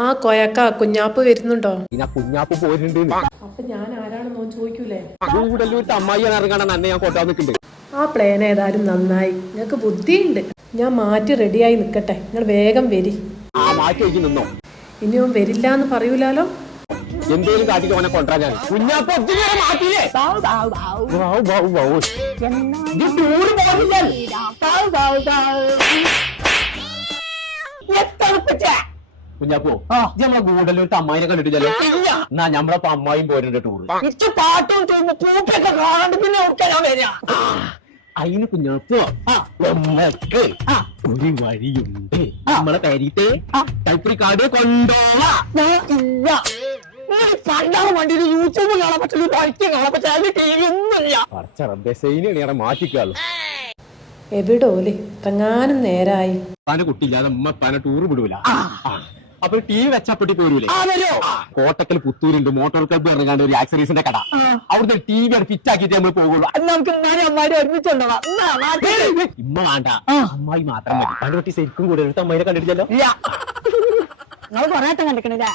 ആ കൊയക്ക കുഞ്ഞാപ്പ് വരുന്നുണ്ടോ? കുഞ്ഞാപ്പ് പോയിട്ടുണ്ട് അപ്പൊ ഞാൻ ആരാണെന്നോ ചോദിക്കൂലേ? അമ്മായിയാണ് ഇറങ്ങാണ്ട് ഞാൻ കൊട്ടാൻ നിൽക്കുന്നുണ്ട്. ആ പ്ലേൻ ഏതായാലും നന്നായി. നിങ്ങൾക്ക് ബുദ്ധിയുണ്ട്. ഞാൻ മാറ്റി റെഡിയായി നിൽക്കട്ടെ. നിങ്ങൾ വേഗം വരി. ആ മാറ്റി നിന്നോ. ഇനിയും വരില്ല എന്ന് പറയൂലാലോ? എന്തേലും കാട്ടിട്ട് ഓനെ കൊണ്ടാ ഞാൻ. കുഞ്ഞാപ്പ് ഒത്തിരി നേരം മാറ്റിയില്ലേ? ഇത് ഇജ്ജ് നമ്മളെ ഗൂഡല്ലൂർ അമ്മായിനെ കണ്ടിട്ടില്ലല്ലോ? എന്നാ ഞമ്മളെ അമ്മായും പോരുന്നുണ്ട് ടൂറ് പാട്ടും പൂപ്പൊക്കെ കാണാണ്ട് പിന്നെ ഒക്കെ ഞാൻ വരിക അതിന് കുഞ്ഞാപ്പോ നമ്മക്ക് ഒരു വഴിയുണ്ട്. നമ്മളെ പേരീത്തെ കൈപ്പിടി കാട് കൊണ്ടോള എവിടോലെ ഇല്ല. ഒരു പണ്ടാണ് വണ്ടിയിൽ യൂട്യൂബ് കാണാൻ പറ്റില്ല ബൈക്ക് കാണാൻ പറ്റില്ല അതിന് ടി വി ഒന്നുമില്ല. പറിച്ച റബ്ബെ സൈനാണ് ഞാൻ എവിടെ ഓൽ ഇറങ്ങാനും നേരായി. പന കുട്ടിയില്ലാതെ ഉമ്മ പാന ടൂർ വിടൂല. അപ്പൊ ടി വി വെച്ചപ്പെട്ടി പോരൂലേ? കോട്ടക്കൽ പുത്തൂരുണ്ട് മോട്ടോർ ക്ലബ് ഇറങ്ങാണ്ട് ഒരു ആക്സറീസിന്റെ കട. അവിടുത്തെ ടി വി ഫിറ്റ് ആക്കിയിട്ട് നമ്മൾ പോകുള്ളൂ. നമുക്ക് എന്നാലും അമ്മാരി ഒരുമിച്ചുണ്ടോ? ഇമ്മ വേണ്ട അമ്മായി മാത്രം മതി. പണ്ട് കുട്ടി ശരിക്കും കൂടെ എടുത്ത് അമ്മയെ കണ്ടിട്ടില്ലല്ലോ? നിങ്ങൾ കൊറേ കണ്ടിക്കണില്ലേ?